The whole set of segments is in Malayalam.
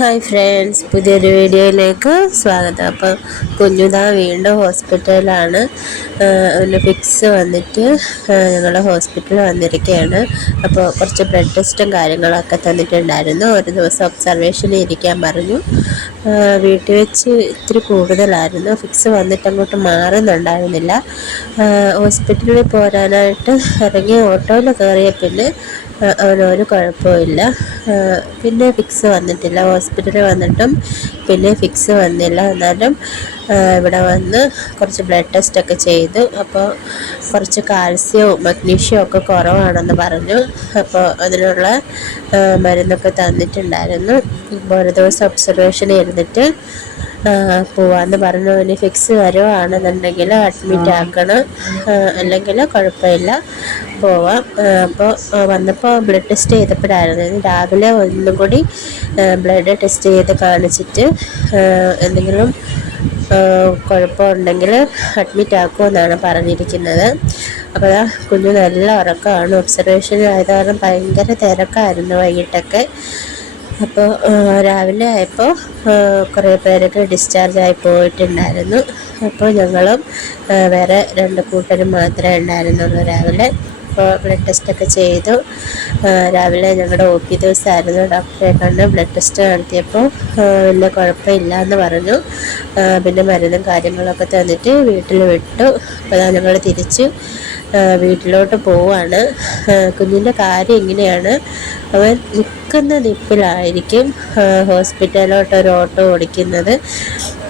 ഹായ് ഫ്രണ്ട്സ് പുതിയൊരു വീഡിയോയിലേക്ക് സ്വാഗതം. അപ്പോൾ കുഞ്ഞുതാ വീണ്ടും ഹോസ്പിറ്റലിലാണ്. ഒന്ന് ഫിക്സ് വന്നിട്ട് ഞങ്ങൾ ഹോസ്പിറ്റലിൽ വന്നിരിക്കുകയാണ് അപ്പോൾ കുറച്ച് ബ്ലഡ് ടെസ്റ്റും കാര്യങ്ങളൊക്കെ തന്നിട്ടുണ്ടായിരുന്നു. ഒരു ദിവസം ഒബ്സർവേഷനിൽ ഇരിക്കാൻ പറഞ്ഞു. വീട്ടിൽ വെച്ച് ഇത്തിരി കൂടുതലായിരുന്നു. ഫിക്സ് വന്നിട്ട് അങ്ങോട്ട് മാറുന്നുണ്ടായിരുന്നില്ല ഹോസ്പിറ്റലിൽ പോരാനായിട്ട് ഇറങ്ങി ഓട്ടോയിൽ കയറിയ പിന്നെ അവനൊരു കുഴപ്പമില്ല പിന്നെ ഫിക്സ് വന്നിട്ടില്ല. ഹോസ്പിറ്റലിൽ വന്നിട്ടും പിന്നെ ഫിക്സ് വന്നില്ല. എന്നാലും ഇവിടെ വന്ന് കുറച്ച് ബ്ലഡ് ടെസ്റ്റ് ഒക്കെ ചെയ്തു. അപ്പോൾ കുറച്ച് കാൽസ്യവും മഗ്നീഷ്യവും ഒക്കെ കുറവാണെന്ന് പറഞ്ഞു. അപ്പോൾ അതിനുള്ള മരുന്നൊക്കെ തന്നിട്ടുണ്ടായിരുന്നു. ഓരോ ദിവസം ഒബ്സർവേഷൻ ഇരുന്നിട്ട് പോവാന്ന് പറഞ്ഞു. ഇനി ഫിക്സ് വരുവാണെന്നുണ്ടെങ്കിൽ അഡ്മിറ്റ് ആക്കണം. അല്ലെങ്കിൽ കുഴപ്പമില്ല. പോവാം. അപ്പോൾ വന്നപ്പോൾ ബ്ലഡ് ടെസ്റ്റ് ചെയ്തപ്പോഴായിരുന്നു. രാവിലെ ഒന്നും കൂടി ബ്ലഡ് ടെസ്റ്റ് ചെയ്ത് കാണിച്ചിട്ട് എന്തെങ്കിലും കുഴപ്പമുണ്ടെങ്കിൽ അഡ്മിറ്റ് ആക്കുമെന്നാണ് പറഞ്ഞിരിക്കുന്നത്. അപ്പോൾ ആ കുഞ്ഞു നല്ല ഉറക്കമാണ്. ഒബ്സർവേഷൻ ആയത് കാരണം ഭയങ്കര തിരക്കായിരുന്നു വൈകിട്ടൊക്കെ. അപ്പോൾ രാവിലെ ആയപ്പോൾ കുറേ പേരൊക്കെ ഡിസ്ചാർജ് ആയി പോയിട്ടുണ്ടായിരുന്നു. അപ്പോൾ ഞങ്ങളും വേറെ രണ്ട് കൂട്ടരും മാത്രമേ ഉണ്ടായിരുന്നുള്ളൂ രാവിലെ. അപ്പോൾ ബ്ലഡ് ടെസ്റ്റൊക്കെ ചെയ്തു. രാവിലെ ഞങ്ങളുടെ ഒ പി ദിവസമായിരുന്നു ഡോക്ടറെ കണ്ട്. ബ്ലഡ് ടെസ്റ്റ് നടത്തിയപ്പോൾ വലിയ കുഴപ്പമില്ല എന്ന് പറഞ്ഞു പിന്നെ മരുന്നും കാര്യങ്ങളൊക്കെ തന്നിട്ട് വീട്ടിൽ വിട്ടു. അപ്പോൾ ഞങ്ങൾ തിരിച്ച് വീട്ടിലോട്ട് പോവാണ്. കുഞ്ഞിന്റെ കാര്യം ഇങ്ങനെയാണ്. അവൻ നിൽക്കുന്ന നിപ്പിലായിരിക്കും ഹോസ്പിറ്റലിലോട്ട് ഒരു ഓട്ടോ ഓടിക്കുന്നത്.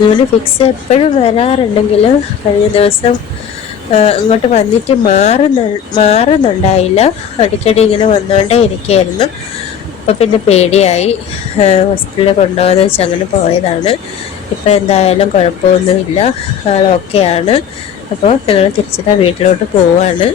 ഇവന് ഫിക്സ് എപ്പോഴും വരാറുണ്ടെങ്കിലും കഴിഞ്ഞ ദിവസം ഇങ്ങോട്ട് വന്നിട്ട് മാറുന്ന മാറുന്നുണ്ടായില്ല. അടിക്കടി ഇങ്ങനെ വന്നുകൊണ്ടേ ഇരിക്കുകയായിരുന്നു അപ്പോൾ പിന്നെ പേടിയായി. ഹോസ്പിറ്റലിൽ കൊണ്ടുപോകാന്ന് വെച്ചാൽ അങ്ങനെ പോയതാണ്. ഇപ്പോൾ എന്തായാലും കുഴപ്പമൊന്നുമില്ല. ആളൊക്കെയാണ് അപ്പോൾ ഞങ്ങൾ തിരിച്ചിട്ട് വീട്ടിലോട്ട് പോവാണ്.